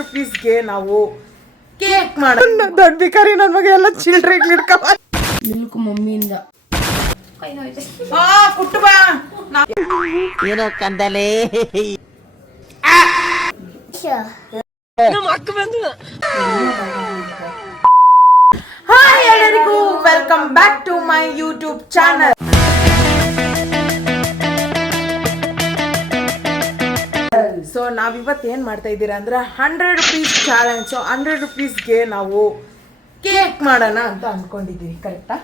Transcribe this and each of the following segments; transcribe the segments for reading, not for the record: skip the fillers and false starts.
ರುಪೀಸ್ಗೆ ನಾವು ಕೇಕ್ ಮಾಡೋಣ. ದೊಡ್ಡ ಬಿಕಾರಿ ನನ್ನ ಮಗ ಎಲ್ಲ ಚಿಲ್ಡ್ರಿಗೆ ಇಡ್ಕೊ ಮಿಲ್ಕ್ ಮಮ್ಮಿಯಿಂದ ಕುಟ್ಟು ಬಾ ಏನೋ ಕಂದಲೆ ಹಾಯ್ ಎಲ್ಲರಿಗೂ welcome back to my YouTube channel. So ನಾವಿವತ್ತು ಏನು ಮಾಡ್ತಾ ಇದ್ದೀರಾ ಅಂದ್ರೆ 100 ರುಪೀಸ್ ಚಾಲೆಂಜ್. ಸೊ 100 ರುಪೀಸ್ಗೆ ನಾವು ಕೇಕ್ ಮಾಡೋಣ ಅಂತ ಅಂದ್ಕೊಂಡಿದ್ದೀವಿ. ಕರೆಕ್ಟಾ?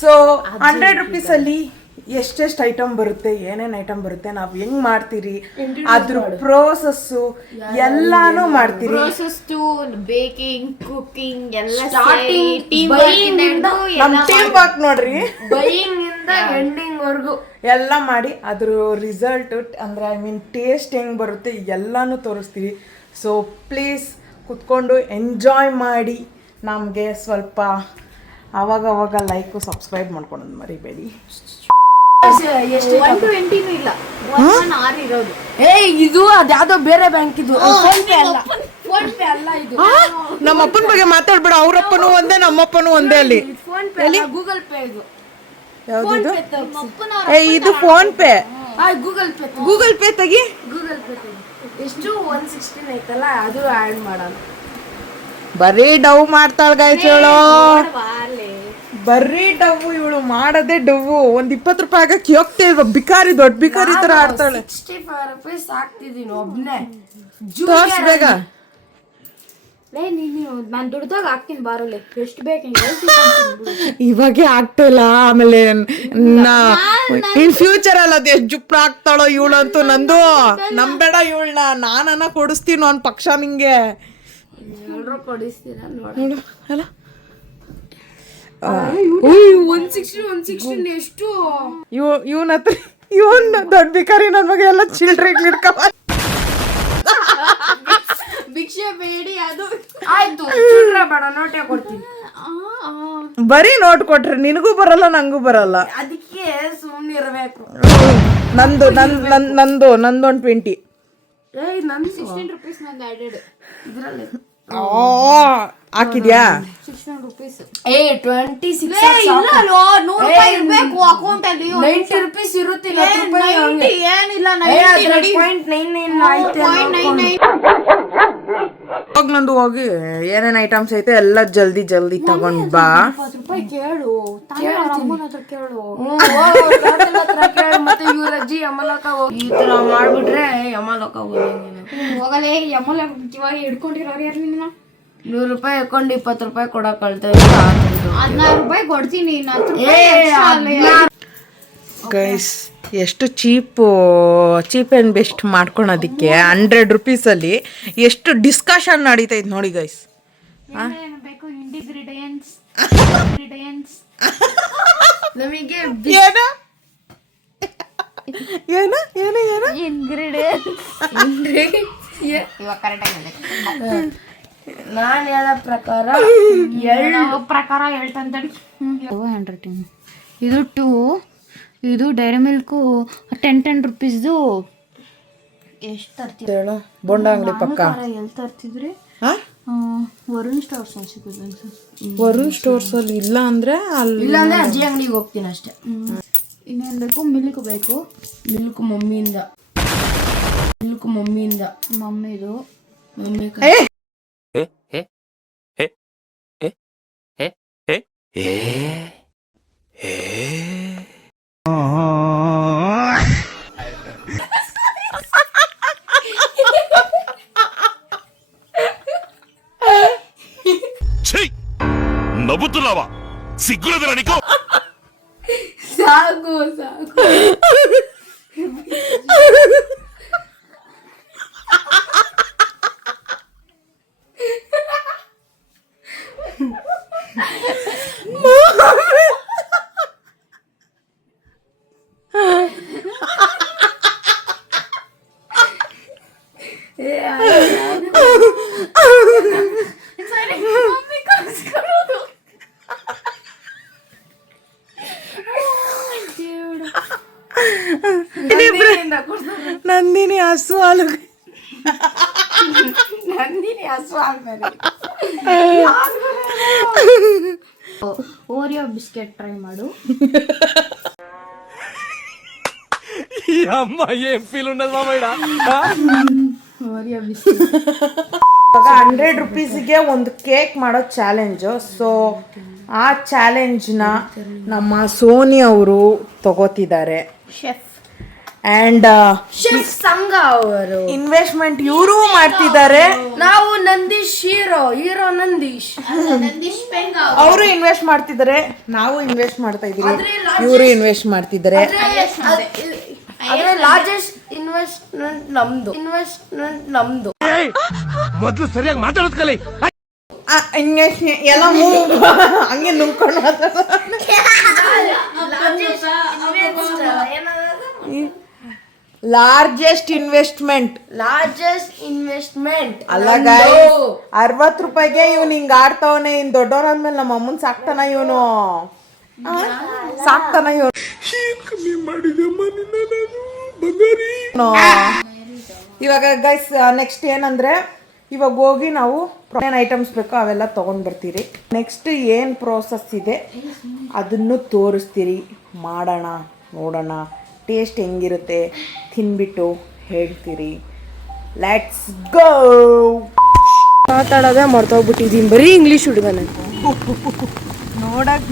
ಸೊ 100 ರುಪೀಸಲ್ಲಿ ಎಷ್ಟೆಷ್ಟು ಐಟಮ್ ಬರುತ್ತೆ, ಏನೇನು ಐಟಮ್ ಬರುತ್ತೆ, ನಾವು ಹೆಂಗ್ ಮಾಡ್ತೀರಿ, ಅದ್ರ ಪ್ರೋಸೆಸ್ಸು ಎಲ್ಲಾನು ಮಾಡ್ತೀರಿ. ಬೇಕಿಂಗ್, ಕುಕಿಂಗ್ ಎಲ್ಲ ನಮ್ಮ ಟೀಮ್ ವರ್ಕ್ ನೋಡ್ರಿ, ಬೈಯಿಂಗ್ ಇಂದ ಎಂಡಿಂಗ್ ವರ್ಗು ಎಲ್ಲ ಮಾಡಿ ಅದ್ರ ರಿಸಲ್ಟ್ ಅಂದ್ರೆ ಐ ಮೀನ್ ಟೇಸ್ಟ್ ಹೆಂಗ್ ಬರುತ್ತೆ ಎಲ್ಲಾನು ತೋರಿಸ್ತೀವಿ. ಸೊ ಪ್ಲೀಸ್ ಕುತ್ಕೊಂಡು ಎಂಜಾಯ್ ಮಾಡಿ. ನಮಗೆ ಸ್ವಲ್ಪ ಅವಾಗ ಲೈಕು ಸಬ್ಸ್ಕ್ರೈಬ್ ಮಾಡ್ಕೊಳೋದು ಮರಿಬೇಡಿ. 120 ಇಲ್ಲ, 1 ಇರೋದು. ಇದು ಅದ್ಯಾವ್ದೋ ಬೇರೆ ಬ್ಯಾಂಕ್ ಇದು, ಫೋನ್ ಪೇ ಅಲ್ಲ, ಫೋನ್ ಪೇ ಅಲ್ಲ ಇದು. ನಮ್ಮ ಅಪ್ಪನ ಬಗ್ಗೆ ಮಾತಾಡ್ಬೇಡ, ಅವ್ರಪ್ಪನೂ ಒಂದೇ ನಮ್ಮಪ್ಪನೂ ಒಂದೇ. ಅಲ್ಲಿ ಫೋನ್ ಪೇ ಅಲ್ಲ, ಗೂಗಲ್ ಪೇ ಇದು. ಯಾವ್ದಿದು? ಇದು phone pay. Google pay, Google pay ತೆಗಿ. ಗೂಗಲ್ ಪೇ ಎಷ್ಟು 116 ಐತಲ್ಲ, ಅದು ಆಡ್ ಮಾಡೋಣ. ಬರೀ ಡವ್ ಮಾಡ್ತಾಳ ಗಾಯ್ಸ್ ಇವಳು, ಬರೀ ಡವ್ವು ಇವಳು ಮಾಡೋದೇ ಡವ್ವು. ಒಂದ್ 20 ರೂಪಾಯಿ ಆಗಕ್ಕೆ ಹೋಗ್ತೇವೆ, ಬಿಕಾರಿ ದೊಡ್ಡ ಬಿಕಾರಿ ತರ ಆಡ್ತಾಳೆ. 65 ರೂಪಾಯಿ ಸಾಕ್ತಿದ್ದೀನಿ ಒಬ್ನೇ. ತೋರ್ಸ್ ಬೇಗ. ನಾನು ದುಡ್ದಾಗ ಹಾಕ್ತೀನಿ ಬಾರಲ್ಲಿ, ಎಷ್ಟು ಬೇಕು ಇವಾಗೆ ಆಗ್ತಾ ಇಲ್ಲ, ಆಮೇಲೆ ಇನ್ ಫ್ಯೂಚರ್ ಅಲ್ಲ ಅದು ಎಷ್ಟು ಜುಪ್ಪ ಆಗ್ತಾಳೋ ಇವಳಂತೂ. ನಂದು ನಂಬೇಡ ಇವಳನ್ನ, ನಾನನ್ನ ಕೊಡಿಸ್ತೀನಿ ಒಂದ್ ಪಕ್ಷ ನಿಂಗೆ. ಕೊಡಿಸ್ತೀರಾ ನೋಡು ಅಲ್ಲ, 116 ಎಷ್ಟು ಇವನ ಹತ್ರ ಇವನ್ ದೊಡ್ಡ ಬಿಕಾರಿ ನನ್ನ ಮಗ ಎಲ್ಲ ಚಿಲ್ಡ್ರಿಗೆ ಇಡ್ಕೊ. ಭಿಕ್ಷೆ ಬೇಡಿ, ಅದು ಆಯ್ತು. ಚಿಲ್ಡ್ರ ಬೇಡ, ನೋಟೇ ಕೊಡ್ತೀನಿ. ಬರೀ ನೋಟ್ ಕೊಟ್ರೆ ನಿನಗೂ ಬರಲ್ಲ ನಂಗೂ ಬರಲ್ಲ, ಅದಕ್ಕೆ ಸುಮ್ಮನೆ ಇರಬೇಕು. ನಂದೊಂದು 20. ನಂದು 16 ರೂಪೀಸ್ ನಂದು ಆಡೆಡ್ ಇದ್ರಲ್ಲಿ ಹಾಕಿದ್ಯಾ? 16 ರೂಪೀಸ್. 26 ಇಲ್ಲ ಅಲ್ವಾ, 100 ರೂಪಾಯಿ ಇರ್ಬೇಕು ಅಕೌಂಟ್ ಅಲ್ಲಿ. 90 ರೂಪೀಸ್ ಇರುತ್ತೆ, 10 ರೂಪಾಯಿ ಏನಿಲ್ಲ, ಹೋಗ್ ನಂದು ಹೋಗಿ ಏನೇನ್ ಐಟಮ್ಸ್ ಐತೆ ಎಲ್ಲ ಜಲ್ದಿ ತಗೊಂಡ್ ಬಾ. 20 ರೂಪಾಯಿ ಕೇಳು, ಅಮ್ಮನ ಹತ್ರ ಕೇಳು. ಮತ್ತೆ ಇವ್ರ ಅಜ್ಜಿ ಯಮಲಕ ಈ ತರ ಮಾಡ್ಬಿಟ್ರೆ ಯಮಲಕ ಹೋಗಲೇ ಯಮಲ ಇವಾಗ ಹಿಡ್ಕೊಂಡಿರೋರು ಯಾರು ನಿನ್ನ? 100 ರೂಪಾಯಿ ಹಾಕೊಂಡು 20 ರೂಪಾಯಿ ಕೊಡಕ್ ಕಳ್ತಾ 16 ರೂಪಾಯಿ ಕೊಡ್ತೀನಿ. ಗೈಸ್ ಎಷ್ಟು ಚೀಪ್ ಆ್ಯಂಡ್ ಬೆಸ್ಟ್ ಮಾಡ್ಕೊಳೋದಕ್ಕೆ 100 ರುಪೀಸಲ್ಲಿ ಎಷ್ಟು ಡಿಸ್ಕಷನ್ ನಡೀತೈತೆ ನೋಡಿ ಗೈಸ್. ಬೇಕು ಇಂಗ್ರೀಡಿಯೆಂಟ್ಸ್ ನಮಗೆ ಇವಾಗ ಕರೆಕ್ಟಾಗಿ ನಾನು ಹೇಳೋ ಪ್ರಕಾರ ಹೇಳ್ತಂತಡಿ. ಹ್ಯಾಂಡ್ ರೈಟಿಂಗ್ ಇದು 2, ಇದು ಡೈರಿ ಮಿಲ್ಕು 10 ರುಪೀಸ್ದು. ಎಷ್ಟು ತರ್ತೀವಿ ಹೇಳು? ಬೋಂಡ ಅಂಗಡಿ ಪಕ್ಕ ಎಲ್ಲಿ ತರ್ತಿದ್ರಿ? ವರುಣ್ ಸ್ಟೋರ್ಸ್ ಸಿಗುತ್ತೆ. ವರುಣ್ ಸ್ಟೋರ್ಸ್ ಅಲ್ಲಿ ಇಲ್ಲ ಅಂದ್ರೆ ಅಲ್ಲಿ, ಇಲ್ಲ ಅಂದ್ರೆ ಅಜ್ಜಿ ಅಂಗಡಿಗೆ ಹೋಗ್ತೀನಿ ಅಷ್ಟೇ. ಇನ್ನೇನು ಬೇಕು? ಮಿಲ್ಕ್ ಬೇಕು. Milk ಮಮ್ಮಿಯಿಂದ ಮಮ್ಮಿದು mummy నవ్వుతున్నావా? సిగ్గులేదురా నీకు? సాగు ನಂದಿನಿ ಹಸು ಹಾಲು ನಂದಿನಿ ಓರಿಯೋ ಬಿಸ್ಕೆಟ್ ಟ್ರೈ ಮಾಡು. ಓರಿಯೋ ಬಿಸ್ಕೆಟ್ ಇವಾಗ 100 ರುಪೀಸ್ಗೆ ಒಂದು ಕೇಕ್ ಮಾಡೋ ಚಾಲೆಂಜು. ಸೊ ಆ ಚಾಲೆಂಜ್ನ ನಮ್ಮ ಸೋನಿ ಅವರು ತಗೋತಿದ್ದಾರೆ. ಶೆಫ್ ಆ್ಯಂಡ್ ಶೆಫ್ ಸಂಘ ಅವರು ಇನ್ವೆಸ್ಟ್ಮೆಂಟ್ ಇವರು ಮಾಡ್ತಿದ್ದಾರೆ. ನಾವು ನಂದೀಶ್ ಹೀರೋ ನಂದೀಶ್ ಅವರು ಇನ್ವೆಸ್ಟ್ ಮಾಡ್ತಿದ್ದಾರೆ, ನಾವು ಇನ್ವೆಸ್ಟ್ ಮಾಡ್ತಾ ಇದೀವಿ, ಇವರು ಇನ್ವೆಸ್ಟ್ ಮಾಡ್ತಿದ್ದಾರೆ. ಆದ್ರೆ ಲಾರ್ಜೆಸ್ಟ್ ಇನ್ವೆಸ್ಟ್ಮೆಂಟ್ ನಮ್ದು ಮೊದಲು ಸರಿಯಾಗಿ ಮಾತಾಡೋದ್ ಕಲಿ. ಎಲ್ಲ ಹಂಗೆ ನುಂಗ್ಕೊಂಡು ಲಾರ್ಜೆಸ್ಟ್ ಇನ್ವೆಸ್ಟ್ಮೆಂಟ್ ಅಲ್ಲ ಗೈಸ್, 60 ರೂಪಾಯಿಗೆ ಇವ್ನು ಹಿಂಗ ಆಡ್ತಾವನೆ. ಇನ್ ದೊಡ್ಡವನಾದ್ಮೇಲೆ ನಮ್ಮ ಅಮ್ಮನ್ ಸಾಕ್ತಾನ ಇವನು, ಇವಾಗ ಗೈಸ್ ನೆಕ್ಸ್ಟ್ ಏನಂದ್ರೆ, ಇವಾಗ ಹೋಗಿ ನಾವು ಏನ್ ಐಟಮ್ಸ್ ಬೇಕೋ ಅವೆಲ್ಲ ತಗೊಂಡ್ ಬರ್ತೀರಿ. ನೆಕ್ಸ್ಟ್ ಏನ್ ಪ್ರೋಸೆಸ್ ಇದೆ ಅದನ್ನು ತೋರಿಸ್ತೀರಿ, ಮಾಡೋಣ, ನೋಡೋಣ ಟೇಸ್ಟ್ ಹೆಂಗಿರುತ್ತೆ, ತಿನ್ಬಿಟ್ಟು ಹೇಳ್ತೀರಿ. Let's go. ಮಾತಾಡೋದೇ ಮರ್ತೋಗ್ಬಿಟ್ಟಿದೀನಿ, ಬರೀ ಇಂಗ್ಲಿಷ್ ಹುಡುಗನ.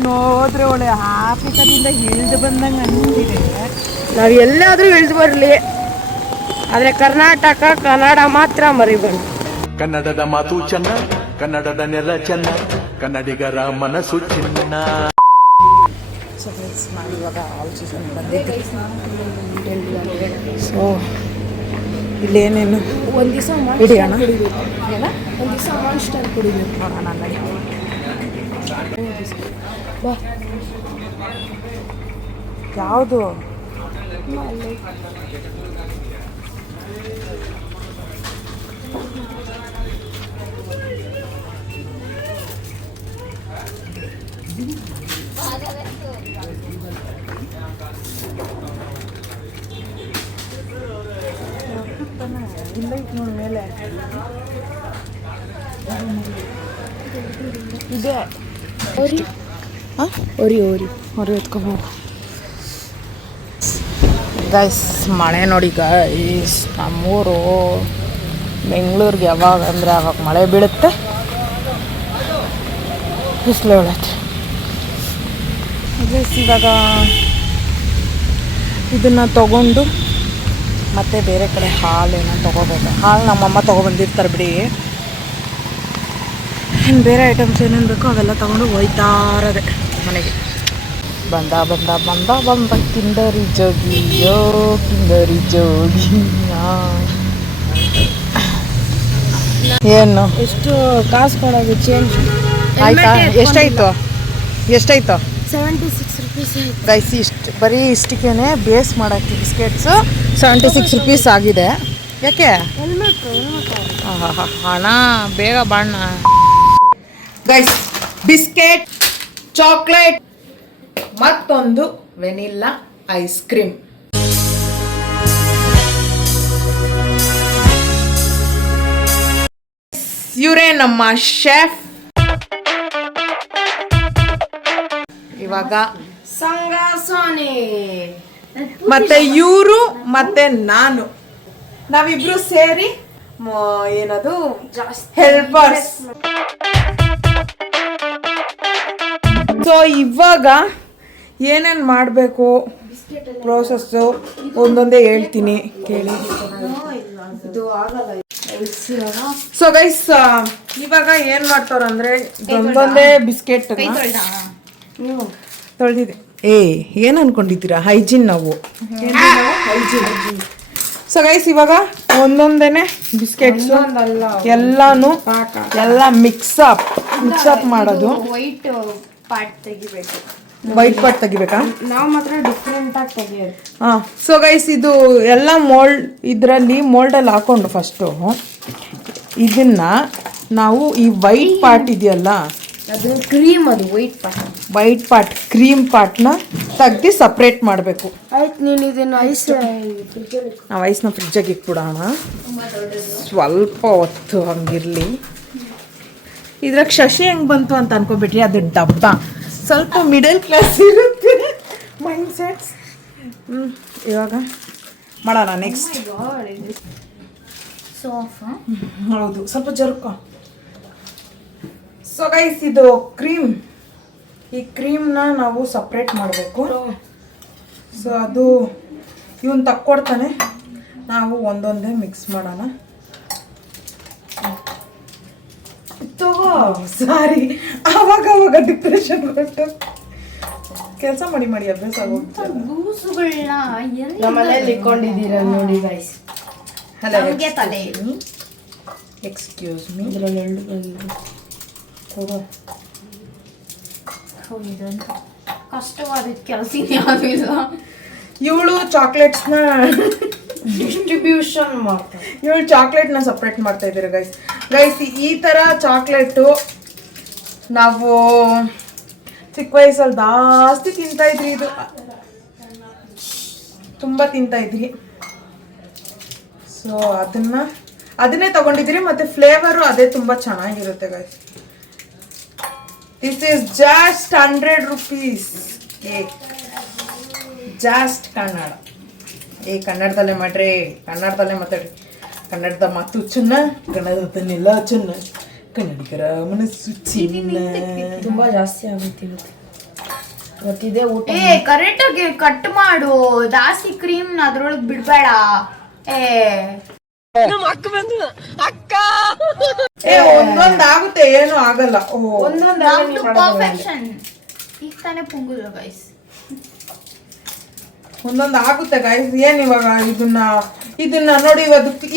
ನೋಡಿದ್ರೆ ಒಳ್ಳೆ ಆಫ್ರಿಕಾದಿಂದ ಇಳಿದು ಬಂದಂಗೆ ಅಂತಿದೆ. ನಾವು ಎಲ್ಲಾದ್ರೂ ಇಳಿದು ಬರಲಿ, ಆದ್ರೆ ಕರ್ನಾಟಕ ಕನ್ನಡ ಮಾತ್ರ ಮರಿಬಾರ್ದು. ಕನ್ನಡದ ಮಾತು ಚೆನ್ನ, ಕನ್ನಡದ ನೆಲ ಚೆನ್ನ, ಕನ್ನಡಿಗರ ಮನಸ್ಸು ಚಿನ್ನ. ನಾವಿವಾಗ ಆಲ್ ಸೀಸನ್ ಬಂದಿದ್ದೆ. ಸೊ ಇಲ್ಲೇನೇನು ಒಂದ್ ದಿವಸ ಹಿಡಿಯೋಣ, ಒಂದ್ ದಿವಸ ಮಾನ್ಸ್ಟರ್ ಕುಡಿಬೇಕು. ನೋಡೋಣ. ಯಾವುದು ಇಲ್ಲ ನೋಡಿ ಮೇಲೆ ಇದೆ. ಓರಿ ಎತ್ಕೋಬೋದು ಗೈಸ್. ಮಳೆ ನೋಡಿ ಗೈಸ್, ನಮ್ಮೂರು ಬೆಂಗಳೂರಿಗೆ ಯಾವಾಗ ಅಂದರೆ ಆವಾಗ ಮಳೆ ಬೀಳುತ್ತೆ, ಬಿಸಿಲು ಹೇಳುತ್ತೆ. ಗೈಸ್ ಇವಾಗ ಇದನ್ನು ತಗೊಂಡು ಮತ್ತೆ ಬೇರೆ ಕಡೆ ಹಾಲೇನೋ ತೊಗೋಬೇಕು. ಹಾಲು ನಮ್ಮಮ್ಮ ತೊಗೊಬಂದಿರ್ತಾರೆ ಬಿಡಿ. ಇನ್ನು ಬೇರೆ ಐಟಮ್ಸ್ ಏನೇನು ಬೇಕೋ ಅವೆಲ್ಲ ತೊಗೊಂಡು ಹೋಯ್ತಾ ಇರೋದೆ ಮನೆಗೆ. ಬಂದ ಕಿಂಡರಿ ಜೋಗಿಯೋ ಕಿಂಡರಿ ಜೋಗಿ. ಏನು ಎಷ್ಟು ಕಾಸು ಕೊಡೋದು ಚೇಂಜ್ ಆಯ್ತಾ? ಎಷ್ಟಾಯ್ತು 76 rupees ಆಯ್ತು ಗೈಸ್. ಇಷ್ಟು ಬರೀ ಇಷ್ಟಕ್ಕೇನೆ ಬೇಸ್ ಮಾಡೋಕ್ಕೆ ಬಿಸ್ಕೆಟ್ಸು 76 ರೂಪೀಸ್ ಆಗಿದೆ. ಯಾಕೆ ಹಣ ಬೇಗ ಬಣ್ಣ ಗೈಸ್. ಬಿಸ್ಕೆಟ್, ಚಾಕ್ಲೇಟ್ ಮತ್ತೊಂದು ವೆನಿಲ್ಲಾ ಐಸ್ ಕ್ರೀಮ್. ಇವರೇ ನಮ್ಮ ಶೆಫ್. ಇವಾಗ ಸಂಘ ಸೋನಿ ಮತ್ತೆ ಇವರು ಮತ್ತೆ ನಾವಿಬ್ರು ಸೇರಿ ಏನದು ಹೆಲ್ಪರ್ಸ್. ಸೊ ಇವಾಗ ಏನೇನು ಮಾಡಬೇಕು ಪ್ರೋಸೆಸ್ಸು ಒಂದೊಂದೇ ಹೇಳ್ತೀನಿ ಕೇಳಿ. ಸೊ ಗೈಸ್ ಇವಾಗ ಏನು ಮಾಡ್ತಾರಂದ್ರೆ ಒಂದೊಂದೇ ಬಿಸ್ಕೆಟ್ ತೊಳೆದಿದೆ. ಏನು ಅನ್ಕೊಂಡಿದ್ದೀರಾ? ಹೈಜಿನ್ ನಾವು ಹೈಜಿನ್. ಸೊ ಗೈಸ್ ಇವಾಗ ಒಂದೊಂದೇನೆ ಬಿಸ್ಕೆಟ್ಸು ಎಲ್ಲಾನು ಎಲ್ಲ ಮಿಕ್ಸಪ್ ಮಾಡೋದು. ವೈಟ್ ಪಾರ್ಟ್ ತೆಗಿಬೇಕಾ? ನಾವು ಮಾತ್ರ ಡಿಫ್ರೆಂಟ್ ಆಗಿ ತೆಗಿಯೋದು. ಹಾಂ. ಸೊ ಗೈಸ್ ಇದು ಎಲ್ಲ ಇದರಲ್ಲಿ ಮೋಲ್ಡಲ್ಲಿ ಹಾಕೊಂಡು ಫಸ್ಟು ಇದನ್ನು ನಾವು ಈ ವೈಟ್ ಪಾರ್ಟ್ ಇದೆಯಲ್ಲ, ಅದು ಕ್ರೀಮ್, ಅದು ವೈಟ್ ಪಾರ್ಟ್ ಕ್ರೀಮ್ ಪಾರ್ಟ್ನ ತೆಗ್ದು ಸಪ್ರೇಟ್ ಮಾಡಬೇಕು. ಆಯ್ತು, ನೀನು ಇದನ್ನು ನಾವು ಐಸ್ನ ಫ್ರಿಜ್ಜಾಗಿ ಇಟ್ಬಿಡೋಣ ಸ್ವಲ್ಪ ಹೊತ್ತು ಹಂಗಿರಲಿ. ಇದ್ರಾಗ ಶಶಿ ಹೆಂಗೆ ಬಂತು ಅಂತ ಅನ್ಕೋಬಿಟ್ರಿ, ಅದು ಡಬ್ಬ ಸ್ವಲ್ಪ ಮಿಡಲ್ ಕ್ಲಾಸ್ ಇರುತ್ತೆ ಮೈಂಡ್ ಸೆಟ್ಸ್. ಇವಾಗ ಮಾಡೋಣ ನೆಕ್ಸ್ಟ್. ಹೌದು, ಸ್ವಲ್ಪ ಜರ್ಕೊ. ಸೊ ಗೈಸ್, ಇದು ಕ್ರೀಮ್, ಈ ಕ್ರೀಮ್ನ ನಾವು ಸಪ್ರೇಟ್ ಮಾಡಬೇಕು. ಸೊ ಅದು ಇವನು ತಕ್ಕೊಡ್ತಾನೆ, ನಾವು ಒಂದೊಂದೇ ಮಿಕ್ಸ್ ಮಾಡೋಣ. ತಗೋ, ಸಾರಿ, ಅವಾಗ ಡಿಪ್ರೆಷನ್ ಕೊಟ್ಟು ಕೆಲಸ ಮಾಡಿ ಅಭ್ಯಾಸ ಆಗೋಗ್ತದೆ. ನಮ್ಮ ಮನೇಲಿ ಇಟ್ಕೊಂಡಿದ್ದೀರಾ ನೋಡಿ ಗೈಸ್. ಹಲೋ, ತಲೆ ಎಕ್ಸ್ಕ್ಯೂಸ್ ಮೀ. ಇದರಲ್ಲಿ 2 ಕೊಡು. ಕಷ್ಟವಾದ ಕೆಲಸ ಯಾವುದಿಲ್ಲ. ಇವಳು ಚಾಕ್ಲೇಟ್ಸ್ನ ಡಿಸ್ಟ್ರಿಬ್ಯೂಷನ್ ಮಾಡ್ತಾರೆ. ಇವಳು ಚಾಕ್ಲೇಟ್ನ ಸಪ್ರೇಟ್ ಮಾಡ್ತಾ ಇದ್ದೀರಾ ಗೈಸ್. ಈ ಥರ ಚಾಕ್ಲೇಟು ನಾವು ಚಿಕ್ಕ ವಯಸ್ಸಲ್ಲಿ ಜಾಸ್ತಿ ತಿಂತಾಯಿದ್ರಿ. ಇದು ತುಂಬ ತಿಂತಾಯಿದ್ರಿ. ಸೊ ಅದನ್ನೇ ತಗೊಂಡಿದ್ದೀರಿ, ಮತ್ತು ಫ್ಲೇವರು ಅದೇ ತುಂಬ ಚೆನ್ನಾಗಿರುತ್ತೆ guys. This is just 100 rupees cake. Just Kannada. ಕನ್ನಡದಲ್ಲೇ ಮಾಡ್ರಿ, ಕನ್ನಡದಲ್ಲೇ ಮಾತಾಡ್ರಿ. ಕನ್ನಡದ ಮಾತು ಚೆನ್ನ, ಕನ್ನಡದನ್ನೆಲ್ಲ ಚೆನ್ನ, ಕನ್ನಡಿಗರ ಮನಸ್ಸು ಚಿನ್ನ. ತುಂಬ ಜಾಸ್ತಿ ಆಗುತ್ತೆ ಇವತ್ತಿದೆ ಊಟ. ಕರೆಕ್ಟಾಗಿ ಕಟ್ ಮಾಡು, ಜಾಸ್ತಿ ಕ್ರೀಮ್ ಅದ್ರೊಳಗೆ ಬಿಡ್ಬೇಡ. ಒಂದೊಂದು ಆಗುತ್ತೆ, ಏನು ಆಗಲ್ಲ. ನಮ್ದು ಪರ್ಫೆಕ್ಷನ್. ಈಗ ತಾನೇ ಪುಂಗುದು ಗೈಸ್. ಒಂದೊಂದು ಆಗುತ್ತೆ ಗೈಸ್. ಏನ್ ಇವಾಗ ಇದನ್ನ ನೋಡಿ,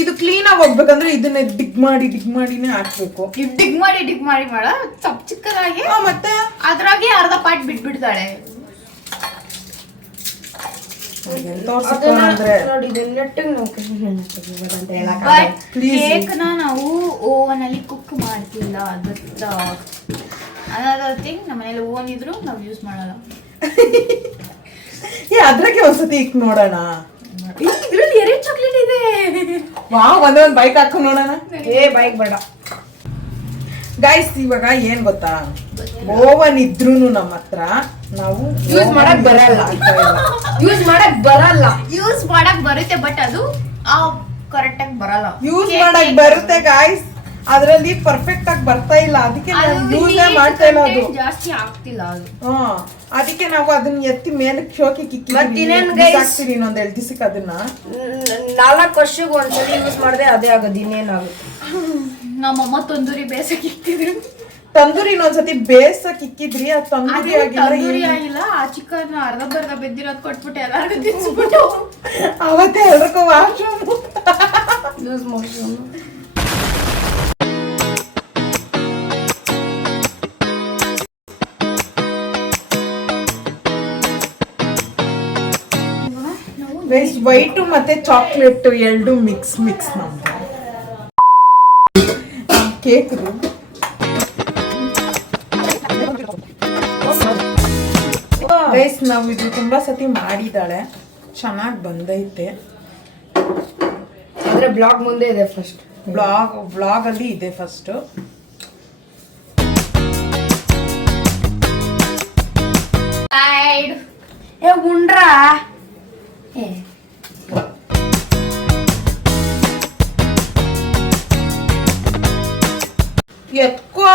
ಇದು ಕ್ಲೀನ್ ಆಗಿ ಹೋಗ್ಬೇಕಂದ್ರೆ ಇದನ್ನ ಡಿಗ್ ಮಾಡಿನೇ ಹಾಕ್ಬೇಕು. ಡಿಗ್ ಮಾಡಿ ಮಾಡ ಸ್ವಲ್ಪ ಚಿಕ್ಕದಾಗಿ, ಮತ್ತೆ ಅದ್ರಾಗೆ ಅರ್ಧ ಪಾಟ್ ಬಿಟ್ಬಿಡ್ತಾಳೆ. ಕೇಕ್ ನಾವು ಓವನ್ ಅಲ್ಲಿ ಕುಕ್ ಮಾಡ್ತಿಲ್ಲ. ಅನದರ್ ಥಿಂಗ್, ನಮ್ಮ ಮನೇಲಿ ಓವನ್ ಇದ್ರು ನಾವು ಯೂಸ್ ಮಾಡಲ್ಲ. ಅದ್ರಾಗೆ ಒಂದ್ಸತಿ ಇಕ್ ನೋಡೋಣ. ಇದ್ರಲ್ಲಿ 2 ಚಾಕ್ಲೇಟ್ ಇದೆ. ಒಂದೇ ಒಂದು ಬೈಕ್ ಹಾಕೊಂಡು ನೋಡೋಣ. ಬೈಕ್ ಬೇಡ ಗೈಸ್. ಇವಾಗ ಏನ್ ಗೊತ್ತಾ, ಓವನ್ ಇದ್ರೂ ನಮ್ಮ ಹತ್ರ ನಾವು ಯೂಸ್ ಮಾಡಕ್ ಬರಲ್ಲ. ಯೂಸ್ ಮಾಡಕ್ ಬರುತ್ತೆ, ಬಟ್ ಅದು ಕರೆಕ್ಟ್ ಆಗಿ ಬರಲ್ಲ. ಯೂಸ್ ಮಾಡಕ್ ಬರುತ್ತೆ ಗೈಸ್, ಅದ್ರಲ್ಲಿ ಪರ್ಫೆಕ್ಟ್ ಆಗಿ ಬರ್ತಾ ಇಲ್ಲ. ಅದಕ್ಕೆ ಯೂಸ್ ಮಾಡ್ತಾ ಇಲ್ಲ. ಅದು ಜಾಸ್ತಿ ಆಗ್ತಿಲ್ಲ ಅದು. ಅದಕ್ಕೆ ನಾವು ಅದನ್ನ ಎತ್ತಿ ಮೇಲೆ ಶೋಕಿ ಇನ್ನೇನ್ ಹಾಕ್ತೀವಿ ಇನ್ನೊಂದ್ 2 ದಿವಸಕ್ಕೆ. ಅದನ್ನ 4 ವರ್ಷಕ್ಕೆ ಒಂದ್ಸಲಿ ಯೂಸ್ ಮಾಡಿದೆ, ಅದೇ ಆಗೋದು. ಇನ್ನೇನಾಗುತ್ತೆ. ನಮ್ಮಮ್ಮ ತಂದೂರಿ ಬೇಸಕ್ಕೆ ಇಕ್ತಿದ್ರು. ತಂದೂರಿ ಇನ್ನೊಂದ್ಸತಿ ಬೇಸಕ್ ಇಕ್ಕಿದ್ರಿ, ಅದು ತಂದೂರಿ ಆಗಿಲ್ಲ. ಆ ಚಿಕನ್ ಅರ್ಧ ಬೆದ್ದಿರೋದು ಕೊಟ್ಬಿಟ್ಟು ಎಲ್ಲಾರ್ಗು ತಿನ್ಸ್ಬಿಟ್ಟು ಅವತ್ತೇ ಎಲ್ರಿಗೂ ವಾಶ್ರೂಮ್ ಯೂಸ್ ಮಾಡ್ಕೊಂಡು. ವೈಟು ಮತ್ತೆ ಚಾಕ್ಲೇಟ್ 2 ಮಿಕ್ಸ್ ನಮ್ದು ಕೇಕ್. ಗೈಸ್, ನಾವು ಇದು ತುಂಬಾ ಸತಿ ಮಾಡಿದಾಳೆ, ಚೆನ್ನಾಗಿ ಬಂದೈತೆ. ಅಂದ್ರೆ ಬ್ಲಾಗ್ ಮುಂದೆ ಇದೆ ಫಸ್ಟ್. ಬ್ಲಾಗ್ ಅಲ್ಲಿ ಇದೆ ಫಸ್ಟ್. ಉಂಡ್ರಾ ಎತ್ಕೋ.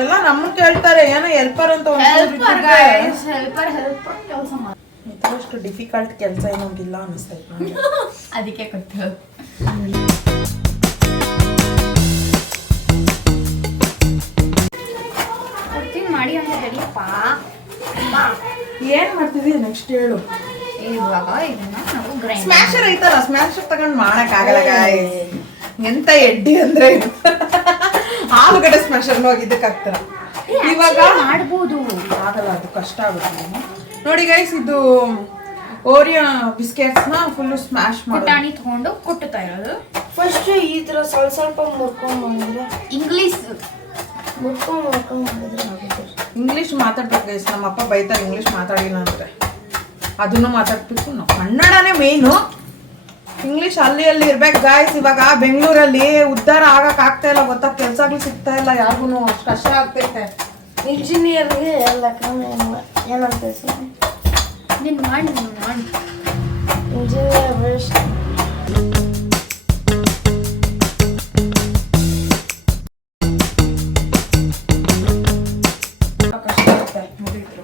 ಎಲ್ಲ ನಮ್ಮನ್ನ ಕೇಳ್ತಾರೆ, ಏನೋ ಹೆಲ್ಪರ್ ಅಂತ. ಅಷ್ಟು ಡಿಫಿಕಲ್ಟ್ ಕೆಲಸ ಏನೊಂದಿಲ್ಲ ಅನಿಸ್ತೈತೆ ನನಗೆ. ಅದಕ್ಕೆ ಕೊಡ್ತಿರೋದು. ಮಾಡಿ ಅಂತ ಹೇಳಿಯಪ್ಪ. ಏನ್ ಮಾಡ್ತಿದೀವಿ ನೆಕ್ಸ್ಟ್ ಹೇಳು. ಇವಾಗ ಇದನ್ನ ನಾವು ಗ್ರೈಂಡ್ ಸ್ಮ್ಯಾಶರ್ ಐತಲ್ಲ, ಸ್ಮ್ಯಾಶರ್ ತಗೊಂಡ್ ಮಾಡಕ್ ಆಗಲ್ಲ ಗಾಯ್ಸ್. ಎಂತ ಎಡ್ಡಿ ಅಂದ್ರೆ ಆಲೂಗಡ್ಡೆ ಸ್ಮ್ಯಾಶರ್ ಹೋಗಿದ್ದಕ್ಕೆ ಆಗ್ತಾರ. ಇವಾಗ ಮಾಡ್ಬೋದು, ಆಗಲ್ಲ, ಅದು ಕಷ್ಟ ಆಗುತ್ತೆ. ನೋಡಿ ಗೈಸ್, ಇದು ಓರಿಯೋ ಬಿಸ್ಕೆಟ್ಸ್ ನ ಫುಲ್ ಸ್ಮ್ಯಾಶ್ ಪುಟಾಣಿ ತಗೊಂಡು ಕುಟ್ಟುತ್ತಾ ಇರೋದು. ಫಸ್ಟ್ ಈ ತರ ಸ್ವಲ್ಪ ಮುರ್ಕೊಂಡ್ ಮಾಡಿದ್ರೆ ಇಂಗ್ಲಿಷ್ ಮುರ್ಕೊಂಡ್ ಮಾಡಿದ್ರೆ ಆಗುತ್ತೆ. ಇಂಗ್ಲಿಷ್ ಮಾತಾಡ್ಬೇಕು ಗೈಸ್. ನಮ್ಮ ಅಪ್ಪ ಬೈತಾರೆ ಇಂಗ್ಲಿಷ್ ಮಾತಾಡಿಲ್ಲ ಅಂದ್ರೆ. ಅದನ್ನು ಮಾತಾಡ್ಬೇಕು. ನಾವು ಕನ್ನಡನೇ ಮೇಯ್ನು, ಇಂಗ್ಲೀಷ್ ಅಲ್ಲಿ ಇರ್ಬೇಕು ಗಾಯ್ಸ್. ಇವಾಗ ಬೆಂಗಳೂರಲ್ಲಿ ಉದ್ಧಾರ ಆಗಕ್ ಆಗ್ತಾ ಇಲ್ಲ ಗೊತ್ತಾ, ಕೆಲ್ಸಗಳು ಸಿಗ್ತಾ ಇಲ್ಲ ಯಾರಿಗೂ, ಅಷ್ಟು ಕಷ್ಟ ಆಗ್ತೈತೆ. ಇಂಜಿನಿಯರ್ಗೆ ಎಲ್ಲ ಕಮ್ಮಿ ಏನಂತ ನೀನು ಮಾಡಿ ಇಂಜಿನಿಯರ್ ಬೆಸ್ಟ್. ಕಷ್ಟ ಆಗುತ್ತೆ ಮುಗಿದ್ರು.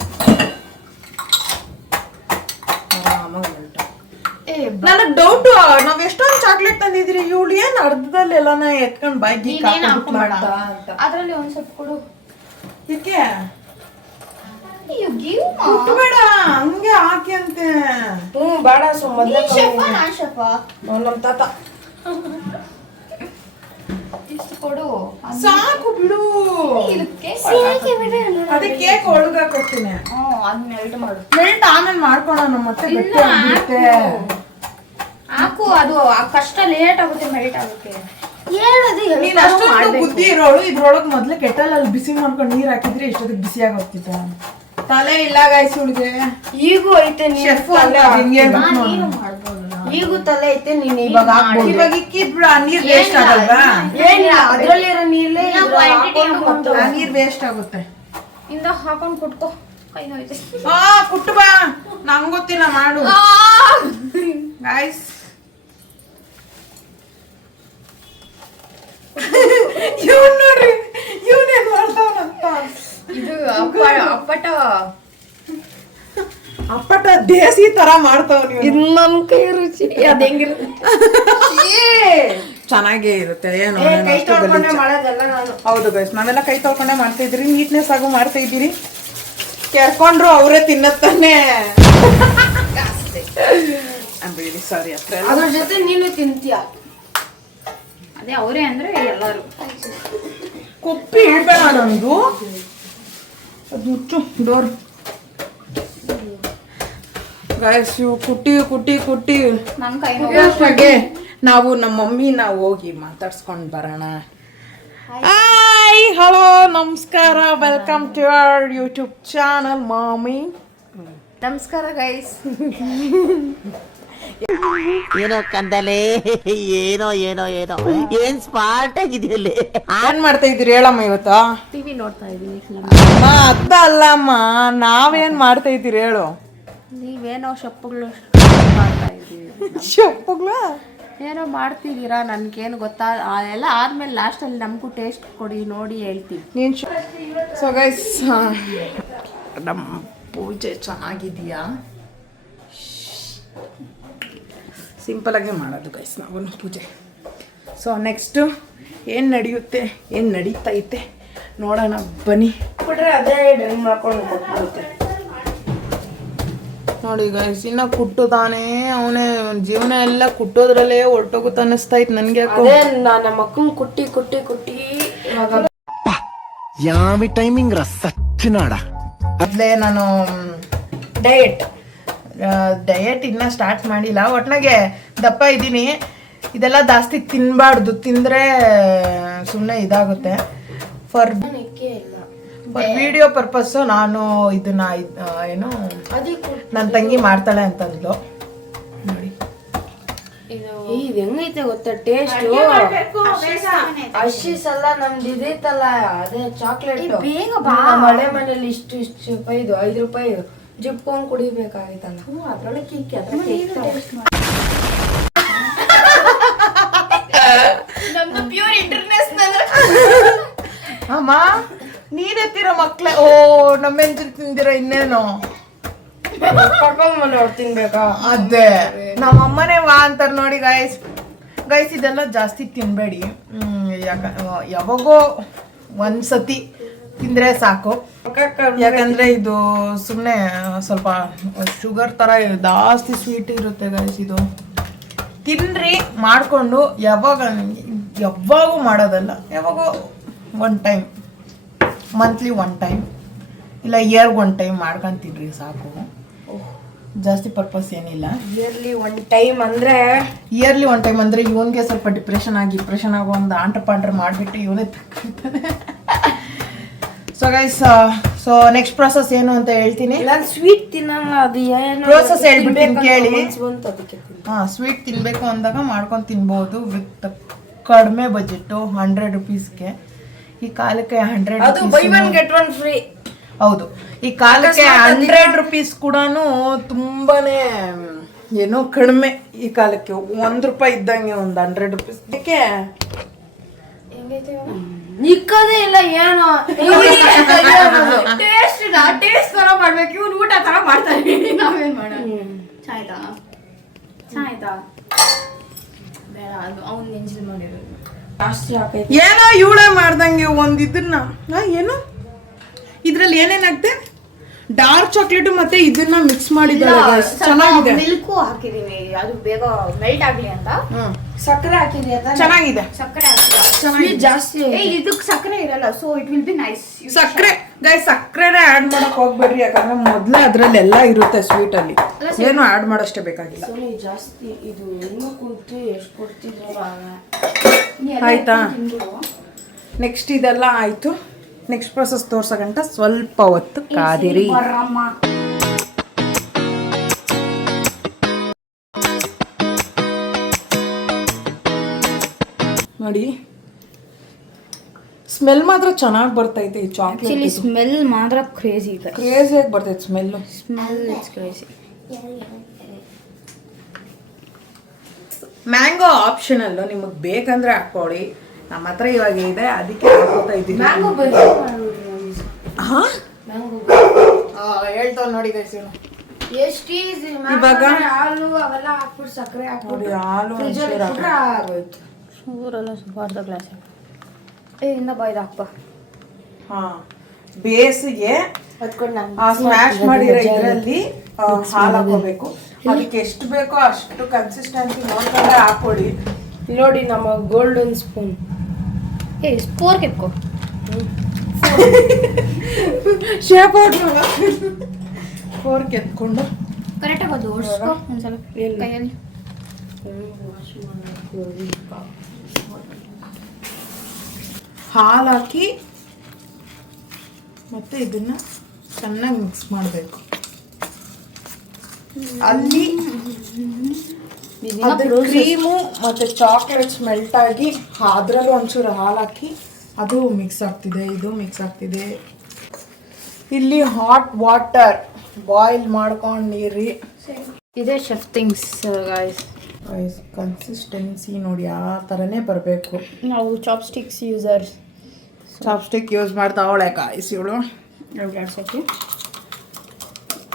ನನಗ್ ಡೌಟ್, ನಾವ್ ಎಷ್ಟೊಂದು ಚಾಕ್ಲೇಟ್ ತಂದಿದ್ರಿ, ಇವಳು ಏನ್ ಅರ್ಧದಲ್ಲಿ ಎಲ್ಲಾನ ಎತ್ಕೊಂಡ್ ಬಾಯ್ಗಿ ನೀನೇನ್ ಹಾಕೊಂಬೇಡ ಅದ್ರಲ್ಲಿ ಒಂದ್ ಸ್ವಲ್ಪ ಕೊಡು. ಇದಕ್ಕೆ You give ma. ಬೇಡ ಹಂಗೆ ಹಾಕಿ ಅಂತೆ. ಬೇಡ ಮೊದಲೇ ನಾನ್ ಶೆಫ ನಮ್ ತಾತ ಇಷ್ಟು ಕೊಡು. ಸಾಕು ಬಿಡು. ಇದಕ್ಕೆ ಅದೇ ಕೇಕ್ ಒಳಗಾಕ್ ಹೋಗ್ತೀನಿ. ಅದ್ ಮೆಲ್ಟ್ ಮಾಡು. ಮೆಲ್ಟ್ ಆಮೇಲೆ ಮಾಡ್ಕೊಳೋಣ, ಮತ್ತೆ ಗಟ್ಟಿ ಆಗ್ಬಿಡುತ್ತೆ. ಹಾಕು, ಅದು ಕಷ್ಟ ಲೇಟ್ ಆಗುತ್ತೆ, ಮೆಲ್ಟ್ ಆಗುತ್ತೆ. ನೀನ್ ಅಷ್ಟೊಂದು ಬುದ್ಧಿ ಇರೋಳು, ಇದ್ರೊಳಗ್ ಮೊದ್ಲು ಕೆಟಲ್ ಅಲ್ಲಿ ಬಿಸಿ ಮಾಡ್ಕೊಂಡು ನೀರ್ ಹಾಕಿದ್ರೆ ಇಷ್ಟೊತ್ತಿಗೆ ಬಿಸಿ ಆಗೋಗ್ತಿತ್ತ. ತಲೆ ಇಲ್ಲ ಗಾಯ್ಸ್ ಹುಡುಗೆ, ಈಗೂ ಐತೆ ಶೆಫ್ ಈಗೂ ತಲೆ ಐತೆ. ನೀನ್ ಇವಾಗ ಇವಾಗ ಇಕ್ಕಿದ್ಬಿಡ, ನೀರ್ ವೇಸ್ಟ್ ಆಗಲ್ವಾ? ಏನಿಲ್ಲ, ಅದ್ರಲ್ಲಿರೋ ನೀರ್ಲೇ ನೀರ್ ವೇಸ್ಟ್ ಆಗುತ್ತೆ. ಇಂದ ಹಾಕೊಂಡ್ ಕುಟ್ಕೋ, ಕೈ ನೋಯ್ತು. ಕುಟ್ಟು ಬಾ, ನಂಗ್ ಗೊತ್ತಿಲ್ಲ ಮಾಡು ಗಾಯ್ಸ್. ಇವ್ನ್ ನೋಡ್ರಿ, ಇವನೇನ್ ಮಾಡ್ತಾವನಂತ. ಇದು ಅಪ್ಪಟ ದೇಸಿ ತರ ಮಾಡ್ತಾವ ನೀವು. ಇದು ನಮ್ ಕೈ ರುಚಿ. ಅದ್ ಹೆಂಗಿರುತ್ತೆ ಚೆನ್ನಾಗೇ ಇರುತ್ತೆ. ಏನು ಕೈ ತೊಳ್ಕೊಂಡೆ ಮಾಡೋದೆಲ್ಲ ನಾನು. ಹೌದು ಗೈಸ್, ನಾವೆಲ್ಲ ಕೈ ತೊಳ್ಕೊಂಡೆ ಮಾಡ್ತಾ ಇದ್ರಿ, ನೀಟ್ನೆಸ್ ಆಗು ಮಾಡ್ತಾ ಇದ್ದೀರಿ. ಕೆರ್ಕೊಂಡ್ರು ಅವರೇ ತಿನ್ನತ್ತಾನೆ. ಸಾರಿ ಅಷ್ಟೇ. ಅದ್ರ ಜೊತೆ ನೀನು ತಿಂತೀಯ. ಅದೇ ಅವರೇ ಅಂದ್ರೆ ಎಲ್ಲಾರು. ಕೊಪ್ಪಿ ಇಡ್ಬೇಡ ನಂದು. ಅದು ಮುಚ್ಚು ಡೋರ್. ಗಾಯ್ಸ್ ಕುಟ್ಟಿ ಕುಟ್ಟಿ ಕುಟ್ಟಿ ನನ್ ಕೈ ಹಾಗೆ ನಾವು ನಮ್ಮ ಮಮ್ಮಿನ ಹೋಗಿ ಮಾತಾಡ್ಸ್ಕೊಂಡ್ ಬರೋಣ. ಹಾಯ್, ಹಲೋ, ನಮಸ್ಕಾರ, welcome to our YouTube channel ಮಾಮಿ. ನಮಸ್ಕಾರ ಗೈಸ್. ಏನೋ ಕಂದಲೆ, ಏನೋ ಏನೋ ಏನೋ ಏನ್ ಸ್ಮಾರ್ಟ್ ಆಗಿದೆಯಲ್ಲಿ. ಏನ್ ಮಾಡ್ತಾ ಇದ್ದೀರಿ ಹೇಳಮ್ಮ ಇವತ್ತು? ಟಿವಿ ನೋಡ್ತಾ ಇದೀನಿ. ಅದ ಅಲ್ಲಮ್ಮ, ನಾವೇನ್ ಮಾಡ್ತಾ ಇದ್ದೀರಿ ಹೇಳು? ನೀವೇನೋ ಸೊಪ್ಪುಗಳು ಮಾಡ್ತಾ ಇದೀವಿ. ಸೊಪ್ಪುಗಳ ಏನೋ ಮಾಡ್ತಿದ್ದೀರಾ, ನನ್ಗೇನು ಗೊತ್ತಾ. ಎಲ್ಲ ಆದ್ಮೇಲೆ ಲಾಸ್ಟಲ್ಲಿ ನಮಗೂ ಟೇಸ್ಟ್ ಕೊಡಿ, ನೋಡಿ ಹೇಳ್ತೀವಿ. ನೀನ್ ಸೊ ಗೈಸ್, ನಮ್ಮ ಪೂಜೆ ಚೆನ್ನಾಗಿದೆಯಾ? ಸಿಂಪಲ್ ಆಗಿ ಮಾಡೋದು ಗೈಸ್ ನಾವು ಪೂಜೆ. ಸೊ ನೆಕ್ಸ್ಟು ಏನು ನಡೆಯುತ್ತೆ, ಏನು ನಡೀತೈತೆ ನೋಡೋಣ ಬನ್ನಿ. ಬಿಟ್ರೆ ಅದೇ ಡ್ರಿಂಕ್ ಮಾಡ್ಕೊಂಡು ಕೊಟ್ಬಿಡುತ್ತೆ. ನೋಡಿ ಗೈಸ್, ಇನ್ನ ಕುಟ್ಟುತ್ತಾನೆ ಅವನೇ, ಜೀವನ ಎಲ್ಲ ಕುಟ್ಟೋದ್ರಲ್ಲೇ ಹೊರಟೋಗುತ್ತೆ ಅನ್ನಿಸ್ತೈತೆ ನನಗೆ. ಅದೇ ನಮ್ಮ ಅಕ್ಕಂಗೆ ಕುಟ್ಟಿ ಕುಟ್ಟಿ ಕುಟ್ಟಿ ಇವಾಗ ಯಾವಿ ಟೈಮಿಂಗ್ ಸಚ್ಚಿನಾಡ. ಮೊದಲೇ ನಾನು ಡಯಟ್ ಇನ್ನೂ ಸ್ಟಾರ್ಟ್ ಮಾಡಿಲ್ಲ. ಒಟ್ನಾಗೆ ದಪ್ಪ ಇದ್ದೀನಿ. ಇದೆಲ್ಲ ಜಾಸ್ತಿ ತಿನ್ನಬಾರ್ದು, ತಿಂದರೆ ಸುಮ್ಮನೆ ಇದಾಗುತ್ತೆ. ಫಾರ್ ವಿಡಿಯೋ ಪರ್ಪಸ್ಸು ನಾನು ಇದನ್ನ ಏನು ನನ್ನ ತಂಗಿ ಮಾಡ್ತಾಳೆ ಅಂತಂದ್ಲು. ನೋಡಿ ಇದು ಹೆಂಗೈತೆ ಗೊತ್ತಾ ಟೇಸ್ಟು. ಅಶೀಸ್ ಅಲ್ಲ, ನಮ್ದು ಇದೈತಲ್ಲ ಅದೇ ಚಾಕ್ಲೇಟ್. ಬೇಗ ಮಳೆ ಮನೇಲಿ ಇಷ್ಟು ರೂಪಾಯಿದು, 5 ರೂಪಾಯಿ ಜಿಪ್ಕೊಂಡ್ ಕುಡಿಬೇಕಾಗಿತ್ತಲ್ಲ. ಅದ್ರೊಳಗೆ ಕಿಕ್ಕಿ ಪ್ಯೂರ್ ಇಂಟರ್ನ್ಯಾಷನಲ್. ಅಮ್ಮ ನೀನೆತ್ತಿರೋ ಮಕ್ಳೆ, ಓ ನಮ್ಮೆಂಜಲ್ ತಿಂದಿರೋ ಇನ್ನೇನು ತಿನ್ಬೇಕಾ? ಅದೇ ನಮ್ಮ ಅಮ್ಮನೇ ವಾ ಅಂತಾರೆ ನೋಡಿ ಗೈಸ್. ಇದೆಲ್ಲ ಜಾಸ್ತಿ ತಿನ್ಬೇಡಿ, ಯಾವಾಗೋ ಒಂದ್ಸತಿ ತಿಂದ್ರೆ ಸಾಕು. ಯಾಕಂದ್ರೆ ಇದು ಸುಮ್ಮನೆ ಸ್ವಲ್ಪ ಶುಗರ್ ತರ ಜಾಸ್ತಿ ಸ್ವೀಟ್ ಇರುತ್ತೆ ಗೈಸ್. ಇದು ತಿನ್ರಿ ಮಾಡಿಕೊಂಡು, ಯಾವಾಗೂ ಮಾಡೋದಲ್ಲ, ಯಾವಾಗೋ ಒನ್ ಟೈಮ್, ಮಂತ್ಲಿ 1 ಟೈಮ್ ಇಲ್ಲ ಇಯರ್ಗೆ 1 ಟೈಮ್ ಮಾಡ್ಕೊಂಡು ತಿನ್ರಿ ಸಾಕು. ಜಾಸ್ತಿ ಪರ್ಪಸ್ ಏನಿಲ್ಲ. ಇಯರ್ಲಿ 1 ಟೈಮ್ ಅಂದ್ರೆ ಇವನ್ಗೆ ಸ್ವಲ್ಪ ಡಿಪ್ರೆಷನ್ ಆಗಿ ಒಂದು ಆಂಟ್ರ ಪಾಂಟ್ರ ಮಾಡಿಬಿಟ್ಟು ಇವನೇ ತಕ್ಕಿರ್ತಾನೆ. So guys, so next process ಏನು ಅಂತ ಹೇಳ್ತೀನಿ. ನಾನು ಸ್ವೀಟ್ ತಿನ್ನಲ್ಲ, ಅದು ಏನು ಪ್ರೋಸೆಸ್ ಹೇಳ್ಬಿಡ್ತೀನಿ ಕೇಳಿ. ಅದಕ್ಕೆ ಸ್ವೀಟ್ ತಿನ್ಬೇಕು ಅಂದಾಗ ಮಾಡ್ಕೊಂಡು ತಿನ್ಬೋದು ವಿತ್ ಕಡಿಮೆ ಬಜೆಟ್ 100 ರುಪೀಸ್ಗೆ. ಈ ಕಾಲಕ್ಕೆ 100 ಅದು by one get one free. ಹೌದು, ಈ ಕಾಲಕ್ಕೆ 100 ರುಪೀಸ್ ಕೂಡ ತುಂಬಾನೇ ಏನೋ ಕಡಿಮೆ. ಈ ಕಾಲಕ್ಕೆ 1 ರೂಪಾಯಿ ಇದ್ದಂಗೆ ಒಂದು 100 ರುಪೀಸ್ ನಿಕ್ಕದೇ ಇಲ್ಲ ಏನೋ. ಟೇಸ್ಟ್ ತರ ಮಾಡ್ಬೇಕು, ಇವ್ನು ಊಟ ತರ ಮಾಡ್ತಾರೆ, ನಾವೇನ್ ಮಾಡೋಣ. ಚಾಯ್ತಾ ಚಾಯ್ತಾ ಬೇಡ, ಅದು ಅವ್ನು ನೆಂಜಿಲ್ ಮಾಡಿರೋದು ಜಾಸ್ತಿ ಹಾಕೈತೆ. ಏನೋ ಇವಳೇ ಮಾಡ್ದಂಗೆ ಇದನ್ನ ಏನು ಇದ್ರಲ್ಲಿ ಏನೇನಾಗ್ತೆ, ಡಾರ್ಕ್ ಚಾಕ್ಲೇಟ್ ಮತ್ತೆ ಇದನ್ನ ಮಿಕ್ಸ್ ಮಾಡಿದ್ದಾರೆ. ಚೆನ್ನಾಗಿದೆ. ಮಿಲ್ಕು ಹಾಕಿದೀನಿ, ಅದು ಬೇಗ ಮೆಲ್ಟ್ ಆಗ್ಲಿ ಅಂತ. ಸಕ್ಕರೆ ಹಾಕಿದ್ಯಾ? ಚೆನ್ನಾಗಿದೆ. ಸಕ್ಕರೆ ಹಾಕಿಲ್ಲ, ಸ್ವೀಟ್ ಜಾಸ್ತಿ. ಇದಕ್ಕೆ ಸಕ್ಕರೆ ಇರಲ್ಲ, so it will be nice. ಸಕ್ಕರೆನೇ ಆಡ್ ಮಾಡಕ್ ಹೋಗ್ಬೇಡ್ರಿ, ಯಾಕಂದ್ರೆ ಮೊದ್ಲೇ ಅದ್ರಲ್ಲಿ ಎಲ್ಲ ಇರುತ್ತೆ ಸ್ವೀಟ್ ಅಲ್ಲಿ, ಏನು ಆಡ್ ಮಾಡಷ್ಟೇ ಬೇಕಾಗಿಲ್ಲ. ಜಾಸ್ತಿ ಇದು ಇನ್ನೂ ಕುಂತು ಎಷ್ಟು ಕೊಡ್ತಿದ್ರು. ಆಯ್ತಾ, ನೆಕ್ಸ್ಟ್ ಇದೆಲ್ಲ ಆಯ್ತು. ನೆಕ್ಸ್ಟ್ ಪ್ರೊಸೆಸ್ ತೋರ್ಸಗಂಟ ಸ್ವಲ್ಪ ಹೊತ್ತು ಕಾದಿರಿ. ನೋಡಿ ಸ್ಮೆಲ್ ಮಾತ್ರ ಚೆನ್ನಾಗಿ ಬರ್ತೈತೆ. ಈ ಚಾಕ್ಲೇಟ್ ಸ್ಮೆಲ್ ಮಾತ್ರ ಕ್ರೇಜಿ ಇದೆ, ಕ್ರೇಜಿಯಾಗಿ ಬರ್ತೈತೆ smell. It's crazy. Mango optional, ನಿಮಗೆ ಬೇಕಂದ್ರೆ ಹಾಕೊಳ್ಳಿ. ನಮ್ಮ ಹತ್ರ ಇವಾಗ ಇದೆ, ಅದಕ್ಕೆ ಹಾಕೋತಾ ಇದ್ದೀನಿ. ಹೇಳ್ತಾವ್ ನೋಡಿ ಗೈಸ್. ಎಷ್ಟು ಈಸಿ. ಇವಾಗ ಹಾಲು ಅವೆಲ್ಲ ಹಾಕ್ಬಿಟ್ಟು ಸಕ್ಕರೆ ಹಾಕ್ಬಿಟ್ಟು ಹಾಲು ಆಗೋಯ್ತು. ಊರೆಲ್ಲ ಸುಮಾರ್ದ ಗ್ಲಾಸ್ ಇಂದ ಬಾಯ್ದು ಹಾಕ್ಪ. ಬೇಸಿಗೆ ಸ್ಮ್ಯಾಶ್ ಮಾಡಿರೋ ಇದರಲ್ಲಿ ಹಾಲು ಹಾಕೋಬೇಕು. ಅದಕ್ಕೆ ಎಷ್ಟು ಬೇಕೋ ಅಷ್ಟು ಕನ್ಸಿಸ್ಟೆನ್ಸಿ ನೋಡ್ಕೊಂಡ್ರೆ ಹಾಕೊಳ್ಳಿ. ನೋಡಿ ನಮ್ಮ ಗೋಲ್ಡನ್ ಸ್ಪೂನ್. ಸ್ಪೋರ್ಕ್ ಎತ್ಕೋ, ಶೇಪ್ ಔಟ್ ಫೋರ್ಕ್ ಎತ್ಕೊಂಡು ಕರೆಕ್ಟಾಗಿ ಅದು ಓಡಿಸ್ಕೊ ಒಂದ್ಸಲ ಕೈಯಲ್ಲಿ. ಹಾಲು ಹಾಕಿ ಮತ್ತೆ ಇದನ್ನ ಚೆನ್ನಾಗಿ ಮಿಕ್ಸ್ ಮಾಡಬೇಕು. ಅಲ್ಲಿ ಅದ್ರ ಕ್ರೀಮು ಮತ್ತೆ ಚಾಕ್ಲೇಟ್ಸ್ ಮೆಲ್ಟ್ ಆಗಿ ಅದ್ರಲ್ಲೂ ಒಂಚೂರು ಹಾಲು ಹಾಕಿ ಅದು ಮಿಕ್ಸ್ ಆಗ್ತಿದೆ, ಇದು ಮಿಕ್ಸ್ ಆಗ್ತಿದೆ. ಇಲ್ಲಿ ಹಾಟ್ ವಾಟರ್ ಬಾಯ್ಲ್ ಮಾಡ್ಕೊಂಡು ನೀರಿ. ಇದೇ ಶೆಫ್ ಥಿಂಗ್ಸ್ ಗಾಯ್ಸ್. ಕನ್ಸಿಸ್ಟೆನ್ಸಿ ನೋಡಿ ಆ ಥರನೇ ಬರಬೇಕು. ನಾವು ಚಾಪ್ಸ್ಟಿಕ್ಸ್ ಯೂಸರ್ಸ್. ಚಾಪ್ಸ್ಟಿಕ್ ಯೂಸ್ ಮಾಡ್ತಾವಳೆ ಗಾಯ್ಸ್ ಇವಳು.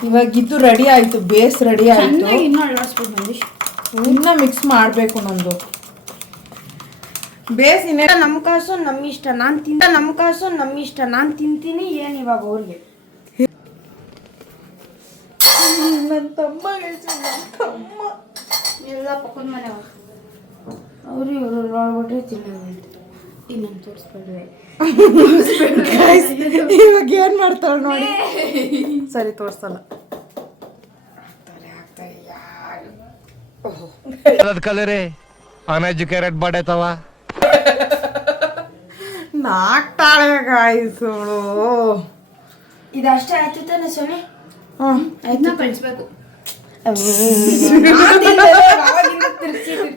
ಇವಾಗ ಇದು ರೆಡಿ ಆಯಿತು, ಬೇಸ್ ರೆಡಿ ಆಯಿತು. ಇನ್ನೂ ಅಲ್ಲಾಡ್ಸ್ಬೇಕು ನಂದೀಶ್. ಇನ್ನ ಮಿಕ್ಸ್ ಮಾಡಬೇಕು ನಂದು ಬೇಸ್. ನಮ್ಮ ಕಾಸು ನಮ್ಮ ಇಷ್ಟ, ನಮ್ಮ ಕಾಸು ನಮ್ಮ ಇಷ್ಟ, ನಾನು ತಿಂತೀನಿ. ಏನು ಇವಾಗ ಅವ್ರಿಗೆ ನನ್ನ ತಮ್ಮ ಎಲ್ಲ ಪಕ್ಕದ ಮನೆ ಅವರು ಇವರು ನೋಡ್ಬಿಟ್ರೆ ತಿನ್ನೋದು. ಇನ್ನೊಂದು ತೋರಿಸ್ಬೇಡ್ವೆ. ಇವಾಗ ಏನ್ ಮಾಡ್ತಾಳೆ ನೋಡಿ. ಸರಿ ತೋರ್ಸಲ್ಲ. ಕಲರೆ ಅನ್ಎಜುಕೇಟೆಡ್ ಬಾಡೈತವ ನಾಕ್ತಾಳೆ ಗಾಯಿಸೋಳು. ಇದಷ್ಟೇ ಆಯ್ತು ತಾನೆ ಸೊನೆ? ಅದನ್ನ ಕಳಿಸ್ಬೇಕು.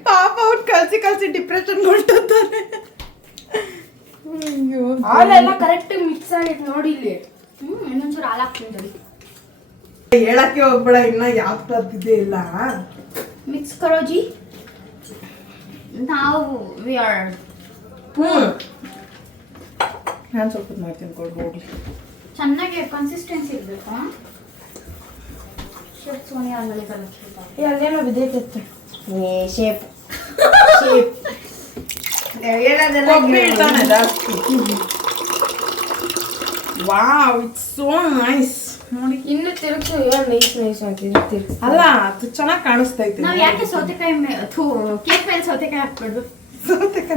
ಪಾಪ ಅವ್ರು ಕಲ್ಸಿ ಡಿಪ್ರೆಷನ್ ಹೊರಟುತ್ತಾರೆ. ಹಾಲೆಲ್ಲ ಕರೆಕ್ಟ್ ಮಿಕ್ಸ್ ಆಗಿತ್ತು ನೋಡಿ ಇಲ್ಲಿ. ಇನ್ನೊಂಚೂರು ಹಾಲು ಹಾಕ್ತೀನಿ. ಹೇಳಕ್ಕೆ ಹೋಗ್ಬೇಡ, ಇನ್ನ ಯಾಕೆ ಬರ್ತಿದ್ದೆ ಇಲ್ಲ. ಮಿಕ್ಸ್ ಕರೋ ಜಿ. ನಾವು ವಿ ಆರ್ ನಾನು ಸ್ವಲ್ಪ ಮಾಡ್ತೀನಿ ಕೊಡು ಹೋಗ್ಲಿ. ಚೆನ್ನಾಗಿ ಕನ್ಸಿಸ್ಟೆನ್ಸಿ ಇರಬೇಕು. ಶೇಪ್ ಸೋನಿ ಆದ್ಮೇಲೆ ಕಲಿಸ್ಬೇಕು. ಅಲ್ಲೇನೋ ಬಿದ್ದೈತೆ. ಶೇಪ್ ಕೊಬ್ಬರಿ ಇಡ್ತಾನೆ ಜಾಸ್ತಿ. Wow, it's so nice. ನೋಡಿ ಇನ್ನು ತಿರುಗಿಸು. ನೈಸ್ ಹಾಕಿದ್ವಿ ತಿರುಗಿಸ್. ಅಲ್ಲ ಅದು ಚೆನ್ನಾಗಿ ಕಾಣಿಸ್ತೈತೆ. ನಾವು ಯಾಕೆ ಸೌತೆಕಾಯಿ ಕೇಕ್ ಮೇಲೆ ಸೌತೆಕಾಯಿ ಹಾಕ್ಬಿಡ್ದು?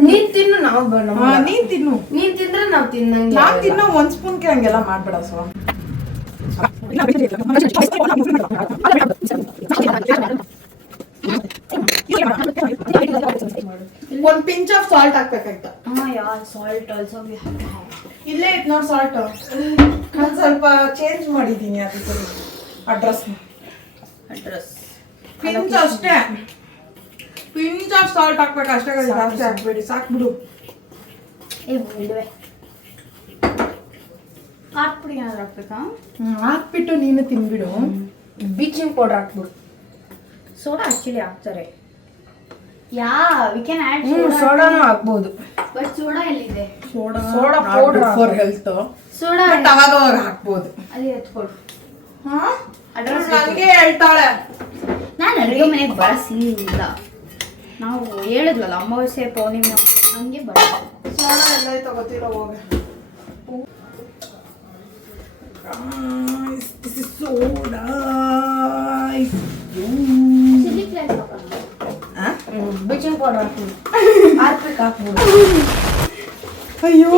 ನೀನ್ ತಿನ್ನು, ನಾವು ಬೇಡ. ನೀನ್ ತಿನ್ನು. ನೀನ್ ತಿಂದ್ರೆ ನಾವು ತಿನ್ನಂಗೆ. ನಾನ್ ತಿನ್ನೋ 1 ಸ್ಪೂನ್ಗೆ ಹಂಗೆಲ್ಲ ಮಾಡ್ಬೇಡ. ಸೊ ಒಂದ್ ಪಿಂಚ್ ಆಫ್ ಸಾಲ್ಟ್ ಹಾಕ್ಬೇಕಾಯ್ತು. Salt also we have to have. ಇಲ್ಲೇ ಇತ್ತು ನೋಡಿ ಸಾಲ್ಟ್. ನಾನು ಸ್ವಲ್ಪ ಚೇಂಜ್ ಮಾಡಿದ್ದೀನಿ ಅದಕ್ಕೆ ಅಡ್ರೆಸ್ ಪಿಂಚ್ ಅಷ್ಟೇ. ಪಿಂಚ್ ಆಫ್ ಸಾಲ್ಟ್ ಹಾಕ್ಬೇಕು ಅಷ್ಟೇ, ಜಾಸ್ತಿ ಹಾಕ್ಬೇಡಿ. ಸಾಕ್ಬಿಡು. ಬಿಡುವೆ. ಖಾರದ ಪುಡಿ ಏನಾದ್ರು ಹಾಕ್ಬೇಕಾ? ಹಾಕ್ಬಿಟ್ಟು ನೀನು ತಿನ್ಬಿಡು. ಬ್ಲೀಚಿಂಗ್ ಪೌಡರ್ ಹಾಕ್ಬಿಡು. ಸೋಡಾ ಆಕ್ಚುಲಿ ಹಾಕ್ತಾರೆ. ವಿ ಕ್ಯಾನ್ ಆಡ್ ಸೋಡಾನು ಹಾಕ್ಬೋದು. ಬಟ್ ಸೋಡಾ ಎಲ್ಲಿದೆ? Soda powder for health. Soda ಅವಾಗ ಹಾಕ್ಬೋದು. ಅದೇ ಎತ್ಕೊಡು. ಅಡ್ರೆಸ್ ನನಗೆ ಹೇಳ್ತಾಳೆ. ನಾನು ಅಡುಗೆ ಮನೆಗೆ ಬಳಸಿಲ್ಲ. ನಾವು ಹೇಳಿದ್ವಲ್ಲ ಅಮಾವಾಸ್ಯೆ ಪೌರ್ಣಿಮೆ ಹಂಗೆ ಬಳಸಿ. ಸೋಡಾ ಎಲ್ಲ ಗೊತ್ತಿಲ್ಲ. ಹೋಗ this is soda. Chilli flakes bleaching powder ಹಾಕ್ಬೋದು. ಹಾಕ್ಬೋದು. ಅಯ್ಯೋ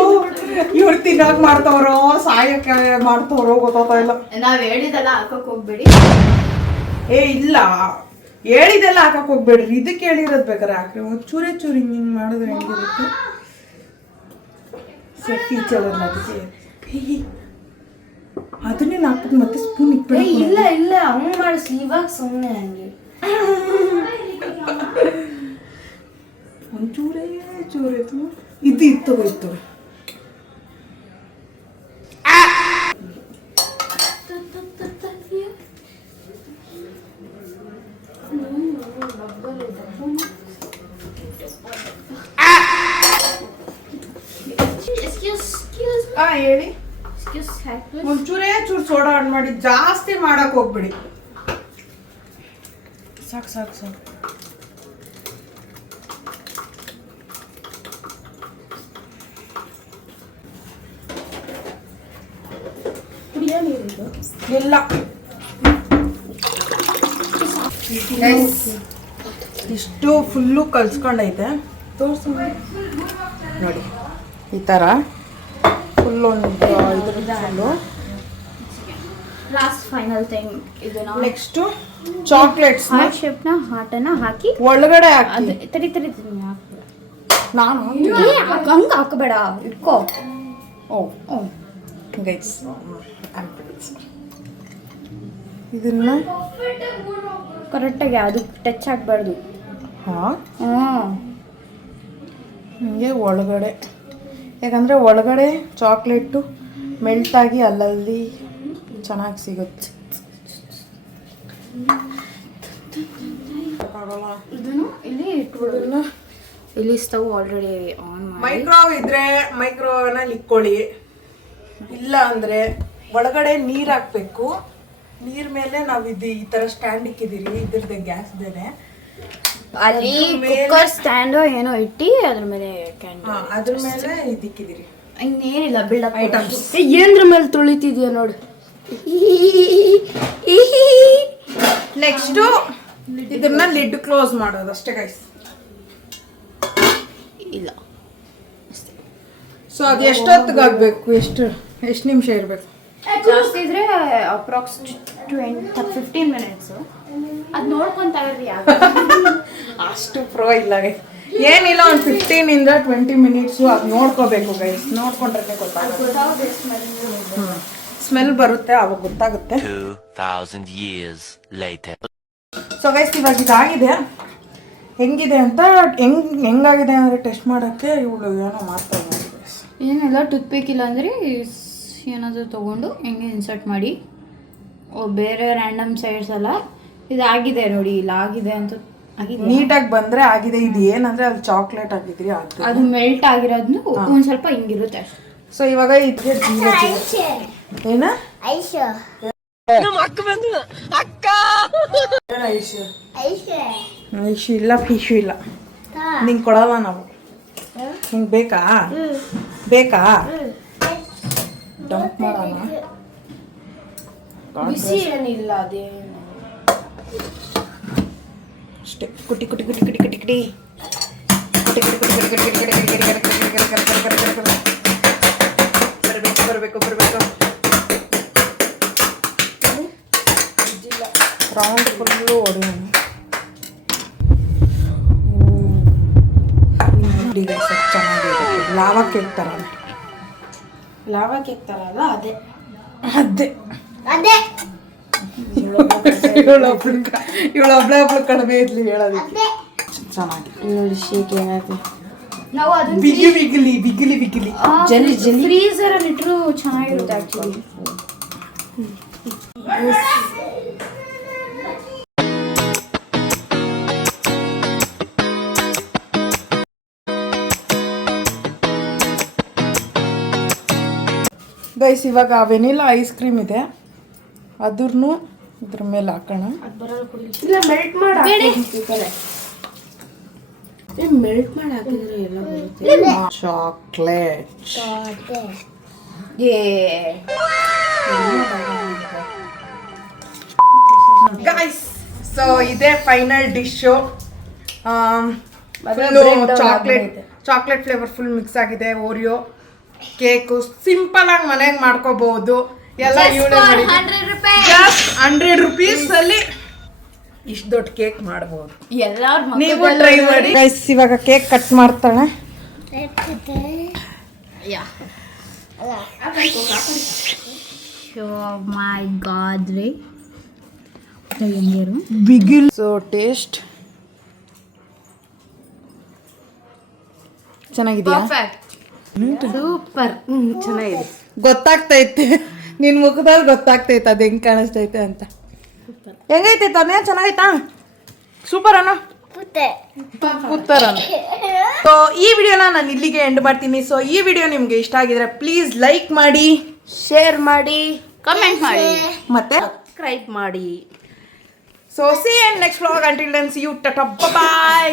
ಇವ್ರು ತಿನ್ನಕ್ ಮಾಡ್ತವ್ರೋ ಸಾಯಕ್ಕೆ ಮಾಡ್ತವ್ರೋ ಗೊತ್ತಾಗ್ತಾ ಇಲ್ಲ. ನಾವ್ ಹೇಳಿದೆಲ್ಲ ಹಾಕಕ್ ಹೋಗ್ಬೇಡಿ. ಇಲ್ಲ ಹೇಳಿದೆಲ್ಲ ಹಾಕಕ್ ಹೋಗ್ಬೇಡ್ರಿ. ಇದಕ್ಕೆ ಹೇಳಿರೋದ್ ಬೇಕಾರೆ ಹಾಕ್ರಿ. ಒಂದ್ ಚೂರೇ ಚೂರಿ ಹಿಂಗ್ ಮಾಡಿದ್ರೆ ಹೆಂಗಿರುತ್ತೆ. ಫೀಚರ್ ಅದಕ್ಕೆ ಅದನ್ನೇ ಹಾಕ್ಬಿಟ್ಟು ಮತ್ತೆ ಸ್ಪೂನ್ ಇಟ್ಬಿಡಿ. ಇಲ್ಲ ಹಂಗ್ ಮಾಡಿಸಿ ಇವಾಗ ಸುಮ್ಮನೆ ಹಂಗೆ ಒಂಚೂರೇ ಚೂರಿತ್ತು. ಇದು ಇತ್ತು. ಹೇಳಿ. ಒಂಚೂರೇ ಚೂರು ಸೋಡಾ ಆಡ್ ಮಾಡಿ, ಜಾಸ್ತಿ ಮಾಡಕ್ ಹೋಗ್ಬಿಡಿ. ಸಾಕು. ಇಲ್ಲ ಇಷ್ಟು ಫುಲ್ಲು ಕಲ್ಸ್ಕೊಂಡೈತೆ. ತೋರಿಸು ನೋಡಿ ಈ ಥರ ಫುಲ್ಲು ಇದ್ರ. ಲಾಸ್ಟ್ ಫೈನಲ್ ಥಿಂಗ್ ಇದು ನಾವು ನೆಕ್ಸ್ಟು ಚಾಕ್ಲೇಟ್ಸ್ ಹಾರ್ಟ್ ಶೇಪ್ನ ಹಾರ್ಟನ್ನ ಹಾಕಿ ಒಳಗಡೆ ಹಾಕಿ. ಅದು ತರಿ ಹಾಕ್ಬೇಡ. ನಾನು ಹಂಗೆ ಹಾಕಬೇಡ, ಇಟ್ಕೋ. ಗೈಸ್ ಇದನ್ನ ಕರೆಕ್ಟಾಗಿ ಅದು ಟಚ್ ಆಗಬಾರ್ದು. ಹಿಂಗೆ ಒಳಗಡೆ, ಯಾಕಂದರೆ ಒಳಗಡೆ ಚಾಕ್ಲೇಟು ಮೆಲ್ಟ್ ಆಗಿ ಅಲ್ಲಲ್ಲಿ ಚೆನ್ನಾಗಿ ಸಿಗುತ್ತೆ. ಇದನ್ನು ಇಲ್ಲಿ ಇಟ್ಬಿಡೋಲ್ಲ. ಇಲ್ಲಿ ಸ್ಟವ್ ಆಲ್ರೆಡಿ ಆನ್ ಮಾಡಿ. ಮೈಕ್ರೋವ್ ಇದ್ರೆ ಮೈಕ್ರೋವೇವ್ನಲ್ಲಿ ಇಕ್ಕೊಳ್ಳಿ. ಇಲ್ಲ ಅಂದರೆ ಒಳಗಡೆ ನೀರು ಹಾಕಬೇಕು. ನೀರ್ ಮೇಲೆ ನಾವು ಇದು ಈ ತರ ಸ್ಟ್ಯಾಂಡ್ ಇಕ್ಕಿದಿರಿ, ಇದ್ರದ್ದು ಗ್ಯಾಸ್ ಬೇರೆ. ಅಲ್ಲಿ ಕುಕ್ಕರ್ ಸ್ಟ್ಯಾಂಡ್ ಏನೋ ಇಟ್ಟು ಅದ್ರ ಮೇಲೆ ಅದ್ರ ಮೇಲೆ ಇದು ಇಕ್ಕಿದಿರಿ. ಇನ್ನೇನಿಲ್ಲ ಬಿಲ್ಡಪ್ ಐಟಮ್ಸ್. ಏನ್ರ ಮೇಲೆ ತುಳಿತಿದ್ಯಾ ನೋಡು. ನೆಕ್ಸ್ಟು ಇದನ್ನ ಲಿಡ್ ಕ್ಲೋಸ್ ಮಾಡೋದು ಅಷ್ಟೇ ಗೈಸ್. ಇಲ್ಲ ಸೊ ಅದು ಎಷ್ಟೊತ್ತಿಗಾಗಬೇಕು, ಎಷ್ಟು ನಿಮಿಷ ಇರಬೇಕು? ಜಾಸ್ತಿ ಇದ್ರೆ ಅಪ್ರಾಕ್ಸ್ 15 ಮಿನಿಟ್ಸು. ಅದು ನೋಡ್ಕೊಂತ ಇರ್ರಿ. ಅಷ್ಟು ಪ್ರೋ ಇಲ್ಲ ಗೈಸ್, ಏನಿಲ್ಲ. ಒಂದು 15 ಇಂದ 20 ಮಿನಿಟ್ಸು ಅದು ನೋಡ್ಕೋಬೇಕು ಗೈಸ್. ನೋಡ್ಕೊಂಡ್ರೆ ಗೊತ್ತಾಗುತ್ತೆ. ಸ್ಮೆಲ್ ಬರುತ್ತೆ, ಅವಾಗ ಗೊತ್ತಾಗುತ್ತೆ. 2000 years later. ಸೊ ಗೈಸ್ ಇವಾಗ ಇದಾಗಿದೆ. ಹೆಂಗಿದೆ ಅಂತ ಹೆಂಗಾಗಿದೆ ಅಂದರೆ ಟೆಸ್ಟ್ ಮಾಡೋಕ್ಕೆ ಇವಳು ಏನೋ ಮಾಡ್ತಾ ಇದ್ದಾರೆ. ಏನಿಲ್ಲ, ಟೂತ್ ಪಿಕ್ ಇಲ್ಲ ಅಂದರೆ ಏನಾದರೂ ತೊಗೊಂಡು ಹೆಂಗೆ ಇನ್ಸರ್ಟ್ ಮಾಡಿ. ಬೇರೆ ರ್ಯಾಂಡಮ್ ಸೈಡ್ಸ್ ಎಲ್ಲ ಇದಾಗಿದೆ ನೋಡಿ, ಇಲ್ಲ ಆಗಿದೆ ಅಂತ ಆಗಿದೆ. ನೀಟಾಗಿ ಬಂದರೆ ಆಗಿದೆ. ಇದು ಏನಂದರೆ ಅಲ್ಲಿ ಚಾಕ್ಲೇಟ್ ಆಗಿದ್ರಿ ಅದು ಮೆಲ್ಟ್ ಆಗಿರೋದ್ನು ಒಂದು ಸ್ವಲ್ಪ ಹಿಂಗಿರುತ್ತೆ ಅಷ್ಟೇ. ಸೊ ಇವಾಗ ಇದಕ್ಕೆ ಏನ ಐಶು ಇಲ್ಲ, ಫಿಶು ಇಲ್ಲ. ನಿಂಗೆ ಕೊಡಲ್ಲ ನಾವು. ನಿಂಗೆ ಬೇಕಾ ಡಂಪ್ ಮಾಡೋಣ. ಬಿಸಿ ಏನಿಲ್ಲ, ಅದೇನು ಅಷ್ಟೇ. ಕುಟಿ ಕುಟಿ ಕುಟಿ ಕುಟಿ ಕುಟಿ ಕುಟಿ ಬರಬೇಕು. ರೌಂಡ್ ಫುಲ್ಲು ಹೊಡೆಯೋಣ. ಕೇಕ್ ಥರನೇ. ಲಾವಾ ಕೇಕ್ ಥರ ಅಲ್ಲ ಅದೇ ಅದೇ ಅದೇ ಇವಳೊಬ್ಳೆ ಕಡಿಮೆ ಇದ್ಲಿ ಹೇಳೋದಕ್ಕೆ. ಚೆನ್ನಾಗಿ ನೋಡಿ ಶೇಕ್ ಏನಾಯ್ತು. ನಾವು ಅದನ್ನ ಬಿಗಿಲಿ ಫ್ರೀಸರ್ ಅಲ್ಲಿ ಇಟ್ಟರು ಚೆನ್ನಾಗಿರುತ್ತೆ ಆಕ್ಚುಲಿ. ಗೈಸ್ ಇವಾಗ ವೆನಿಲಾ ಐಸ್ ಕ್ರೀಮ್ ಇದೆ, ಅದ್ರನ್ನು ಇದ್ರ ಮೇಲೆ ಹಾಕೋಣ. ಇಲ್ಲ ಮೆಲ್ಟ್ ಮಾಡಿ ಮೆಲ್ಟ್ ಮಾಡಿ ಹಾಕಿದ್ರೆ ಎಲ್ಲ ಬರುತ್ತೆ. Chocolate guys. ಸೊ ಇದೇ final dish. Chocolate flavour full mix ಆಗಿದೆ. ಓರಿಯೋ ಕೇಕು ಸಿಂಪಲ್ ಆಗಿ ಮನೆಗೆ ಮಾಡ್ಕೋಬಹುದು. ಎಲ್ಲ ಜಸ್ಟ್ 100 rupees ಅಲ್ಲಿ ಇಷ್ಟು ದೊಡ್ಡ ಕೇಕ್ ಮಾಡಬಹುದು. ಎಲ್ಲಾರು ನೀವು ಟ್ರೈ ಮಾಡಿ ಗೈಸ್. ಇವಾಗ ಕೇಕ್ ಕಟ್ ಮಾಡ್ತಾಳೆ. ಮೈ ಗಾಡ್ ರೀ ಬಿಗಿಲ್. ಸೊ ಟೇಸ್ಟ್ ಚೆನ್ನಾಗಿದೆಯಾ? ಸೂಪರ್. ಚೆನ್ನಾಗಿದೆ. ಗೊತ್ತಾಗ್ತೈತೆ ನಿನ್ ಮುಖದಲ್ಲಿ ಗೊತ್ತಾಗ್ತೈತೆ ಅದು ಹೆಂಗ್ ಕಾಣಿಸ್ತೈತೆ ಅಂತ. ಹೆಂಗೈತೆ ತಾನೇ? ಚೆನ್ನಾಗೈತಾ? ಸೂಪರ್ ಅಣ್ಣ. ಸೊ ಈ ವಿಡಿಯೋನ ನಾನು ಇಲ್ಲಿಗೆ ಎಂಡ್ ಮಾಡ್ತೀನಿ. ಸೊ ಈ ವಿಡಿಯೋ ನಿಮ್ಗೆ ಇಷ್ಟ ಆಗಿದ್ರೆ ಪ್ಲೀಸ್ ಲೈಕ್ ಮಾಡಿ, ಶೇರ್ ಮಾಡಿ, ಕಮೆಂಟ್ ಮಾಡಿ, ಮತ್ತೆ ಸಬ್ಸ್ಕ್ರೈಬ್ ಮಾಡಿ. So see and next vlog. Until then see you. ಟಾಟಾ, ಬೈ.